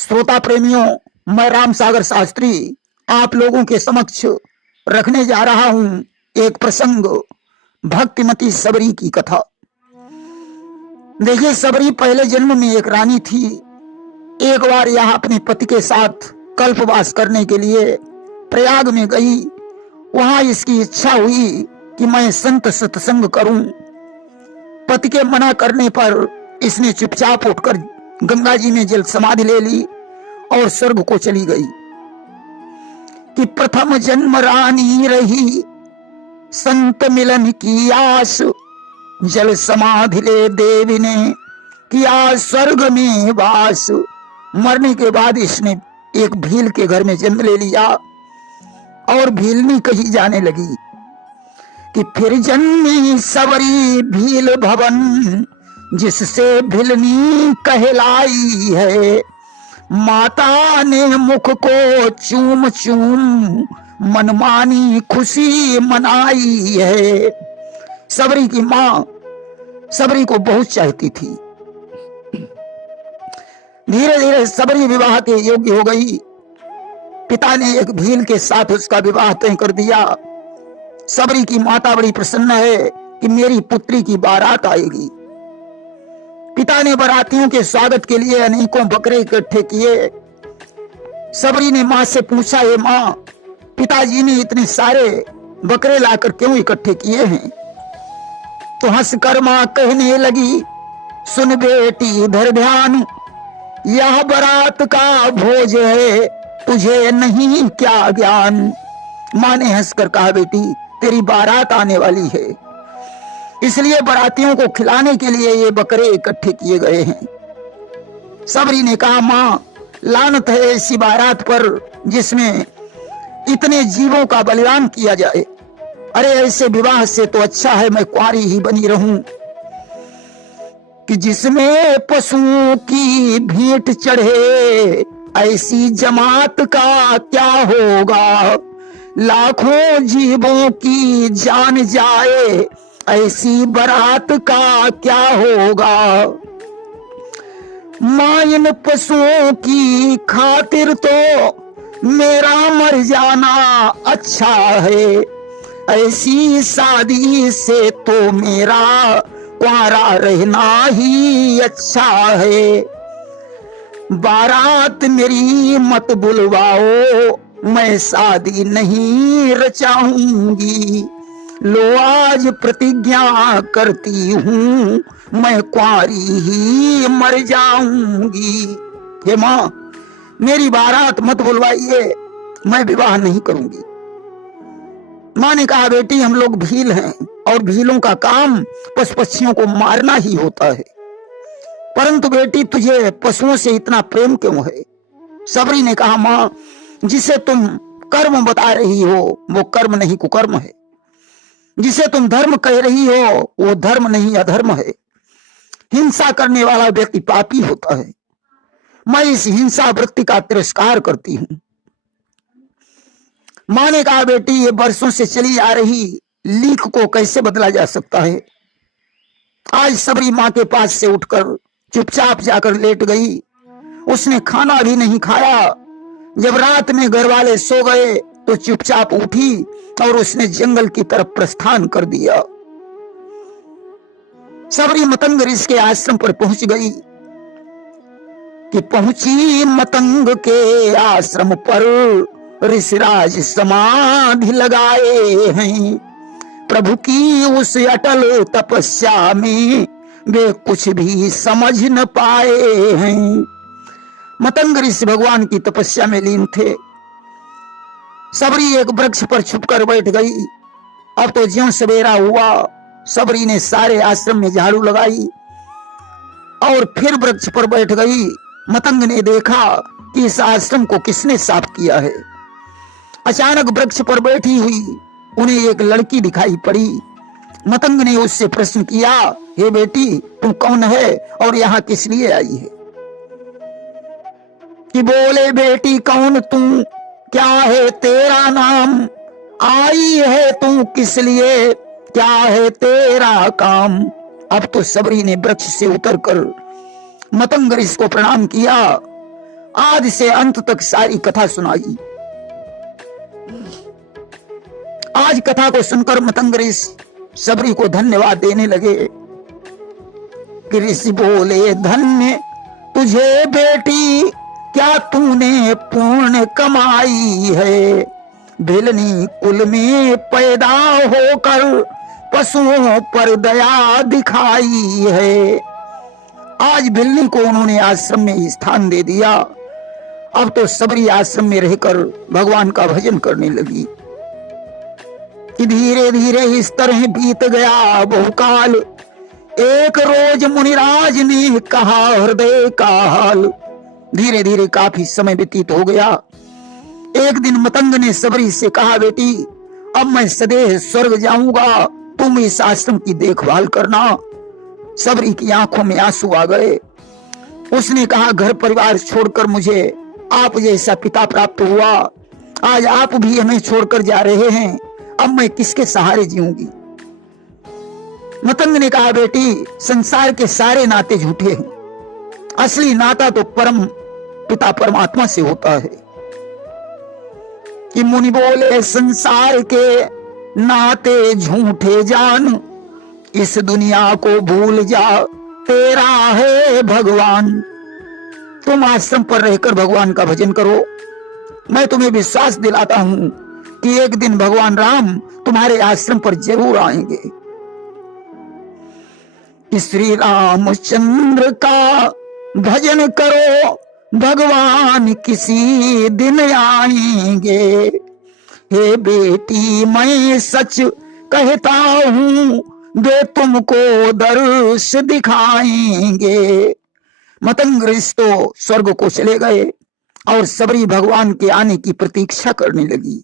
श्रोता प्रेमियों, मैं राम सागर शास्त्री आप लोगों के समक्ष रखने जा रहा हूं एक प्रसंग, भक्तिमती सबरी की कथा। देखिए, सबरी पहले जन्म में एक रानी थी। एक बार यह अपने पति के साथ कल्पवास करने के लिए प्रयाग में गई। वहां इसकी इच्छा हुई कि मैं संत सत्संग करूं। पति के मना करने पर इसने चुपचाप उठकर गंगा जी में जल समाधि ले ली और स्वर्ग को चली गई। कि प्रथम जन्म रानी रही, संत मिलन की आस, जल समाधि ले देवी ने किया स्वर्ग में वास। मरने के बाद इसने एक भील के घर में जन्म ले लिया और भीलनी कही जाने लगी कि फिर जन्मी सबरी भील भवन, जिससे भिलनी कहलाई है। माता ने मुख को चूम चूम मनमानी खुशी मनाई है। सबरी की मां सबरी को बहुत चाहती थी। धीरे धीरे सबरी विवाह के योग्य हो गई। पिता ने एक भील के साथ उसका विवाह तय कर दिया। सबरी की माता बड़ी प्रसन्न है कि मेरी पुत्री की बारात आएगी। पिता ने बारातियों के स्वागत के लिए अनेकों बकरे इकट्ठे किए। सबरी ने मां से पूछा, ये मां, पिताजी ने इतने सारे बकरे लाकर क्यों इकट्ठे किए हैं? तो हंसकर मां कहने लगी, सुन बेटी इधर ध्यान, यह बारात का भोज है, तुझे नहीं क्या ज्ञान। मां ने हंसकर कहा, बेटी तेरी बारात आने वाली है, इसलिए बारातियों को खिलाने के लिए ये बकरे इकट्ठे किए गए हैं। सबरी ने कहा, मां लानत है ऐसी बारात पर जिसमें इतने जीवों का बलिदान किया जाए। अरे ऐसे विवाह से तो अच्छा है मैं कुंवारी ही बनी रहूं। कि जिसमें पशुओं की भेंट चढ़े, ऐसी जमात का क्या होगा। लाखों जीवों की जान जाए, ऐसी बारात का क्या होगा। मां इन पशुओं की खातिर तो मेरा मर जाना अच्छा है। ऐसी शादी से तो मेरा कुंवारा रहना ही अच्छा है। बारात मेरी मत बुलवाओ, मैं शादी नहीं रचाऊंगी। लो आज प्रतिज्ञा करती हूं, मैं कुंवारी ही मर जाऊंगी। हे मां, मेरी बारात मत बुलवाइए, मैं विवाह नहीं करूंगी। मां ने कहा, बेटी हम लोग भील हैं और भीलों का काम पशु पक्षियों को मारना ही होता है। परंतु बेटी तुझे पशुओं से इतना प्रेम क्यों है? सबरी ने कहा, मां जिसे तुम कर्म बता रही हो वो कर्म नहीं कुकर्म है। जिसे तुम धर्म कह रही हो वो धर्म नहीं अधर्म है। हिंसा करने वाला व्यक्ति पापी होता है। मैं इस हिंसा वृत्ति का तिरस्कार करती हूं। मां ने कहा, बेटी ये वर्षों से चली आ रही लीक को कैसे बदला जा सकता है। आज सबरी मां के पास से उठकर चुपचाप जाकर लेट गई। उसने खाना भी नहीं खाया। जब रात में घर वाले सो गए तो चुपचाप उठी और उसने जंगल की तरफ प्रस्थान कर दिया। सबरी मतंग ऋषि के आश्रम पर पहुंच गई। कि पहुंची मतंग के आश्रम पर, ऋषिराज समाधि लगाए हैं। प्रभु की उस अटल तपस्या में वे कुछ भी समझ न पाए हैं। मतंग ऋषि भगवान की तपस्या में लीन थे। सबरी एक वृक्ष पर छुपकर बैठ गई। अब तो ज्यों सवेरा हुआ, सबरी ने सारे आश्रम में झाड़ू लगाई और फिर वृक्ष पर बैठ गई। मतंग ने देखा कि इस आश्रम को किसने साफ किया है। अचानक वृक्ष पर बैठी हुई उन्हें एक लड़की दिखाई पड़ी। मतंग ने उससे प्रश्न किया, हे बेटी तू कौन है और यहाँ किस लिए आई है? कि बोले, बेटी कौन तू, क्या है तेरा नाम, आई है तू किस लिए, क्या है तेरा काम। अब तो सबरी ने वृक्ष से उतरकर मतंग ऋषि को प्रणाम किया आदि से अंत तक सारी कथा सुनाई। आज कथा को सुनकर मतंग ऋषि सबरी को धन्यवाद देने लगे कि ऋषि बोले, धन्य तुझे बेटी, क्या तूने पूर्ण कमाई है। भिलनी कुल में पैदा होकर पशुओं पर दया दिखाई है। आज भिलनी को उन्होंने आश्रम में स्थान दे दिया। अब तो सबरी आश्रम में रहकर भगवान का भजन करने लगी कि धीरे धीरे इस तरह बीत गया बहुकाल। एक रोज मुनिराज ने कहा हृदय का हाल। धीरे धीरे काफी समय व्यतीत हो गया। एक दिन मतंग ने सबरी से कहा, बेटी अब मैं सदैव स्वर्ग जाऊंगा, तुम इस आश्रम की देखभाल करना। सबरी की आंखों में आंसू आ गए। उसने कहा, घर परिवार छोड़कर मुझे आप जैसा पिता प्राप्त हुआ, आज आप भी हमें छोड़कर जा रहे हैं, अब मैं किसके सहारे जीऊंगी। मतंग ने कहा, बेटी संसार के सारे नाते झूठे हैं, असली नाता तो परम पिता परमात्मा से होता है। कि मुनि बोले, संसार के नाते झूठे जान, इस दुनिया को भूल जा, तेरा है भगवान। तुम आश्रम पर रहकर भगवान का भजन करो। मैं तुम्हें विश्वास दिलाता हूं कि एक दिन भगवान राम तुम्हारे आश्रम पर जरूर आएंगे। श्री रामचंद्र का भजन करो, भगवान किसी दिन आएंगे। हे बेटी मैं सच कहता हूं, वे तुमको दर्श दिखाएंगे। मतंग ऋषि तो स्वर्ग को चले गए और सबरी भगवान के आने की प्रतीक्षा करने लगी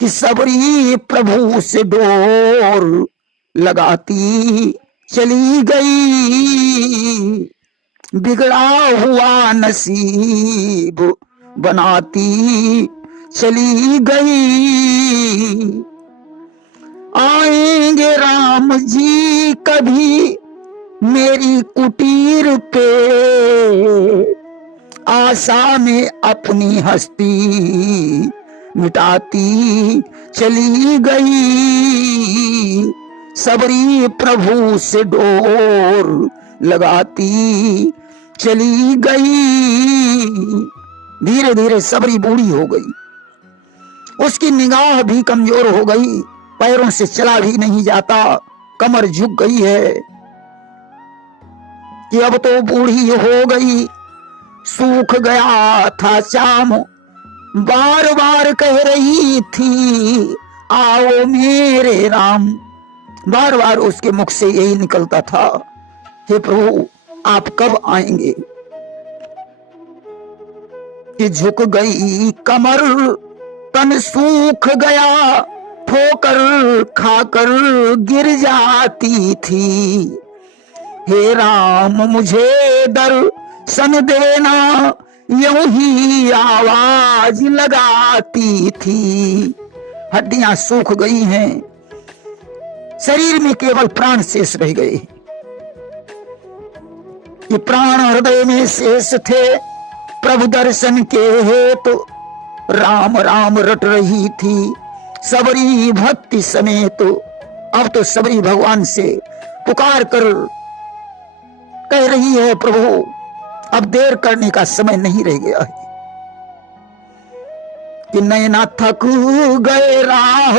कि सबरी प्रभु से डोर लगाती चली गई, बिगड़ा हुआ नसीब बनाती चली गई। आएंगे राम जी कभी मेरी कुटीर पे, आशा में अपनी हस्ती मिटाती चली गई। सबरी प्रभु से डोर लगाती चली गई। धीरे धीरे सबरी बूढ़ी हो गई, उसकी निगाह भी कमजोर हो गई, पैरों से चला भी नहीं जाता, कमर झुक गई है कि अब तो बूढ़ी हो गई। सूख गया था चाम, बार बार कह रही थी आओ मेरे राम। बार बार उसके मुख से यही निकलता था, हे प्रभु आप कब आएंगे। कि झुक गई कमर, तन सूख गया, ठोकर खाकर गिर जाती थी। हे राम मुझे दर्शन देना, यूं ही आवाज लगाती थी। हड्डियां सूख गई हैं, शरीर में केवल प्राण शेष रह गए। ये प्राण हृदय में शेष थे, प्रभु दर्शन के हेतु राम राम रट रही थी सबरी भक्ति समेत। अब तो सबरी भगवान से पुकार कर कह रही है, प्रभु अब देर करने का समय नहीं रह गया है। कि नैना थक गए राह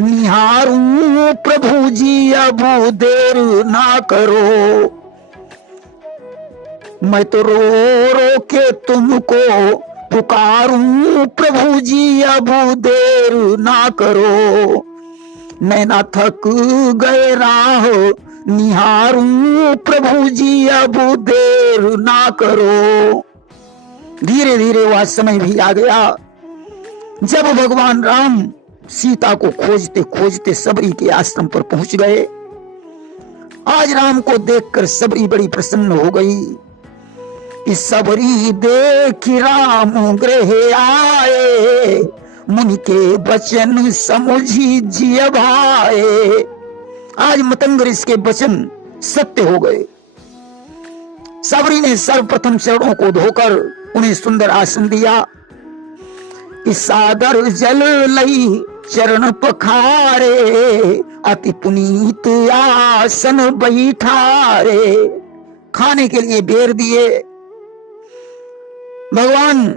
निहारूं, प्रभु जी अब देर ना करो। मैं तो रो रो के तुमको पुकारूं, प्रभु जी अब देर ना करो। नैना थक गए राह निहारूं, प्रभु जी अब देर ना करो। धीरे धीरे वह समय भी आ गया जब भगवान राम सीता को खोजते खोजते सबरी के आश्रम पर पहुंच गए। आज राम को देखकर सबरी बड़ी प्रसन्न हो गई कि सबरी देखी राम गृह आए, मुनि के वचन समझी जिय भाए। आज मतंग ऋषि के वचन सत्य हो गए। सबरी ने सर्वप्रथम चरणों को धोकर उन्हें सुंदर आसन दिया कि सादर जल लई चरण पखारे, अति पुनीत आसन बैठारे। खाने के लिए बेर दिए। भगवान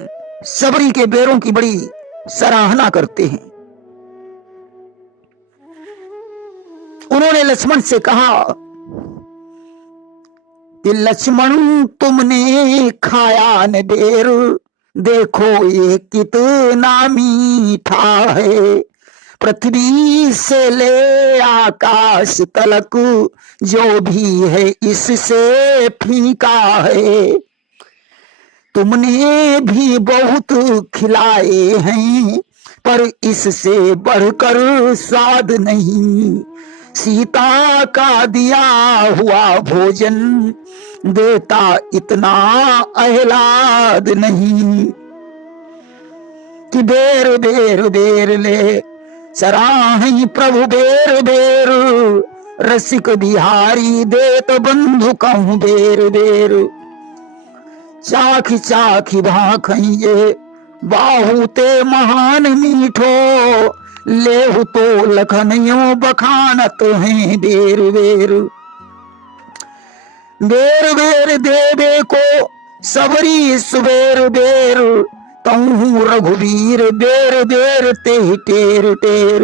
सबरी के बेरों की बड़ी सराहना करते हैं। उन्होंने लक्ष्मण से कहा कि लक्ष्मण तुमने खाया न बेर, देखो ये कितना मीठा है। पृथ्वी से ले आकाश तलक जो भी है इससे फीका है। तुमने भी बहुत खिलाए हैं पर इससे बढ़कर स्वाद नहीं। सीता का दिया हुआ भोजन देता इतना आह्लाद नहीं। कि बेर बेर बेर ले सराहि प्रभु बेर बेर, रसिक बिहारी देत बंधु कहूं बेर बेर। चाखी चाखी भाखइये बाहु ते महान मीठो, लेहु तो लखनियों बखानत हैं बेर बेर। बेर बेर देवे को सबरी सुबेर बेर, तहु रघुवीर बेर बेर ते टेर टेर।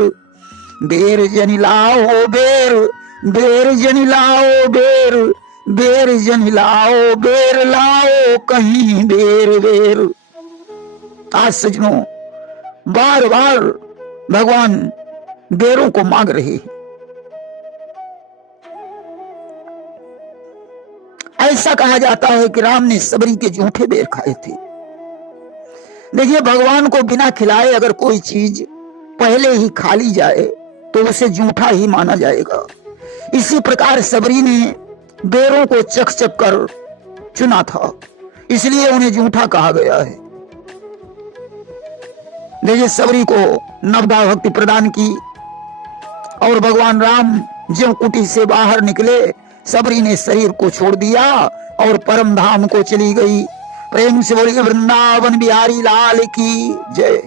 बेर जनि लाओ बेर, बेर जनि लाओ बेर, बेर जनि लाओ बेर लाओ कहीं बेर बेर। आज सजनों बार बार भगवान बेरों को मांग रहे हैं। ऐसा कहा जाता है कि राम ने सबरी के जूठे बेर खाए थे। देखिए, भगवान को बिना खिलाए अगर कोई चीज पहले ही खा ली जाए तो उसे जूठा ही माना जाएगा। इसी प्रकार सबरी ने बेरों को चख चख कर चुना था, इसलिए उन्हें जूठा कहा गया है। देखिए, सबरी को नवदा भक्ति प्रदान की और भगवान राम ज्यों कुटी से बाहर निकले, सबरी ने शरीर को छोड़ दिया और परम धाम को चली गई। प्रेम से बोलिए वृंदावन बिहारी लाल की जय।